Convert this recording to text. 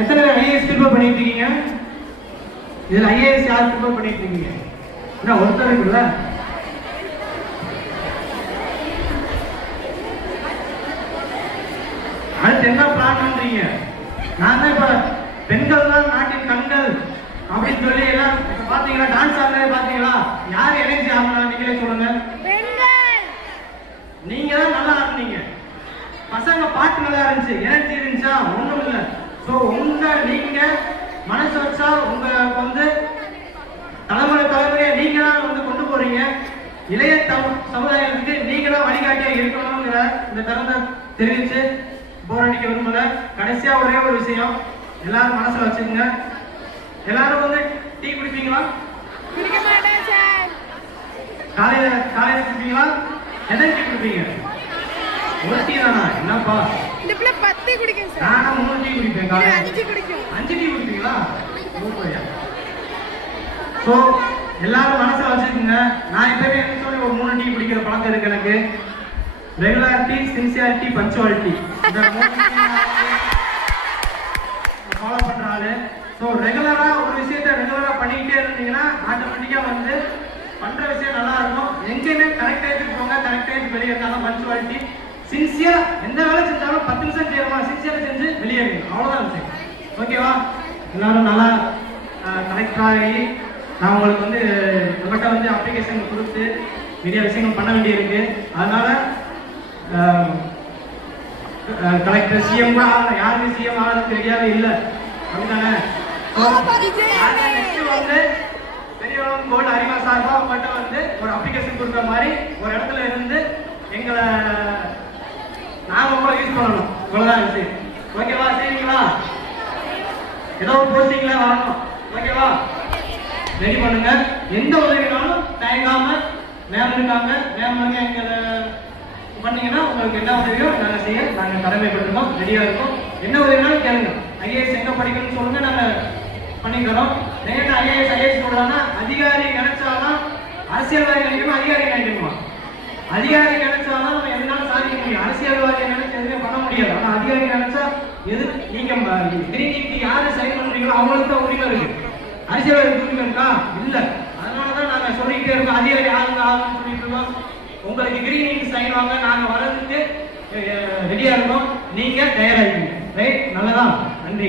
எத்தனை IAS prepare பண்ணிட்டு இருக்கீங்க? இதுல ஐஏஎஸ் யார் ப்ரிப்பேர் பண்ணிட்டு இருக்கீங்க? என்ன ஒருத்தர் இருக்குல்ல? அடுத்து என்ன பிளான் பண்றீங்க? நான் தான் இப்ப பெண்கள் தான் நாட்டின் கண்கள் அப்படின்னு சொல்லி எல்லாம் பாத்தீங்களா? டான்ஸ் ஆடுறதே பாத்தீங்களா? யார் எனர்ஜி ஆடணும் நீங்களே சொல்லுங்க. நீங்க தான் நல்லா ஆடுனீங்க. பசங்க பாட்டு நல்லா இருந்துச்சு, எனர்ஜி இருந்துச்சா? ஒண்ணும் இல்லை. ஸோ நீங்க மனசு வச்சா உங்களுக்கு வந்து தலைமுறையா நீங்க தான் கொண்டு போறீங்க. இளைய சமுதாயத்துக்கு நீங்க தான் வழிகாட்டியா இருக்கணுங்கிற இந்த தருணத்தை தெரிவிச்சு போராடிக்க விரும்பல. கடைசியா ஒரே ஒரு விஷயம் எல்லாரும் மனசுல வச்சுக்கோங்க. எல்லாரும் டீ குடிப்பீங்களா? காலையில குடிப்பீங்களா? எதை டீ குடிப்பீங்க? ஒரு டீ தானா? என்னப்பா நானும் 3 டீ குடிப்பேன். காலையில 5 டீ குடிப்பீங்களா? ஸோ எல்லாரும் மனசுல வச்சுக்கோங்க. நான் எப்பவுமே என்ன சொல்லி ஒரு 3 டீ குடிக்கிற பழக்கம் இருக்கு எனக்கு. ரெகுலாரிட்டி, சின்சியாரிட்டி, பஞ்சுவாலிட்டி இந்த 3 ஃபாலோ பண்ற ஆளு. ஸோ ரெகுலரா ஒரு விஷயத்த ரெகுலரா பண்ணிக்கிட்டே இருந்தீங்கன்னா ஆட்டோமேட்டிக்கா பண்ற விஷயம் நல்லா இருக்கும். எங்கேயுமே கரெக்ட் டைத்துக்கு போங்க, கரெக்ட் டைத்துக்கு வெளியே இருந்தாலும் பஞ்சுவாலிட்டி. சின்சியர் எந்த வேலை செஞ்சாலும் 10 நிமிஷம் செய்யறோமா சின்சியரா செஞ்சு வெளியேறணும். அவ்வளவுதான் விஷயம். ஓகேவா? எல்லாரும் நல்லா கரெக்டாகி நான் உங்களுக்கு நம்மகிட்ட அப்ளிகேஷன் கொடுத்து நிறைய விஷயங்கள் பண்ண வேண்டியிருக்கு. அதனால கலெக்டர் சிஎம் கூட ஆகணும். யாருக்கு சிஎம் ஆகிறது தெரியாது இல்லை அப்படித்தானே? பெரியவங்க கோல்டு அறிவா சார்பா உங்கள்கிட்ட ஒரு அப்ளிகேஷன் கொடுக்குற மாதிரி ஒரு இடத்துல இருந்து எங்களை நாம கூட யூஸ் பண்ணணும். இவ்வளவுதான் விஷயம். ஓகேவா? சரிங்களா? ஏதோ ஒரு போஸ்டிங்ல வரணும். ஓகேவா? ரெடி பண்ணுங்க. எந்த உதவினாலும் தயங்காம மேம் இருக்காங்க, மேம் எங்களை பண்ணீங்கன்னா உங்களுக்கு என்ன உதவியோ நாங்கள் செய்ய நாங்கள் கடமைப்பட்டிருக்கோம், ரெடியா இருக்கோம். என்ன உதவினாலும் கேளுங்க. ஐஏஎஸ் எங்க படிக்கணும்னு சொல்லுங்க, நாங்கள் பண்ணி தரோம். நேரம் ஐஏஎஸ் சொல்றாங்கன்னா அதிகாரி நினைச்சாலும் அரசியல்வாதி நினைக்கணும், அதிகாரி நினைக்கணுமா? அதிகாரி நினைச்சாலும் நம்ம எதுனாலும் சாதிக்க முடியும். அரசியல்வாதியை நினைச்சு எதுவுமே பண்ண முடியாது. ஆனா அதிகாரி நினைச்சா நீங்க கிரீன் யாரு சைன் பண்றீங்களோ அவங்களுக்கு தான் உரிமை இருக்கு. அரசியல்வாதி உரிமை இருக்கா? இல்ல. அதனாலதான் நாங்க சொல்லிக்கிட்டே இருக்கோம், அதிகாரி ஆகுன்னு சொல்லிட்டு இருக்கோம். உங்களுக்கு கிரீன் சைன் வாங்க நாங்க வர்றதுக்கு ரெடியா இருக்கோம். நீங்க தயாராகிங்க. ரைட்? நல்லதா? நன்றி.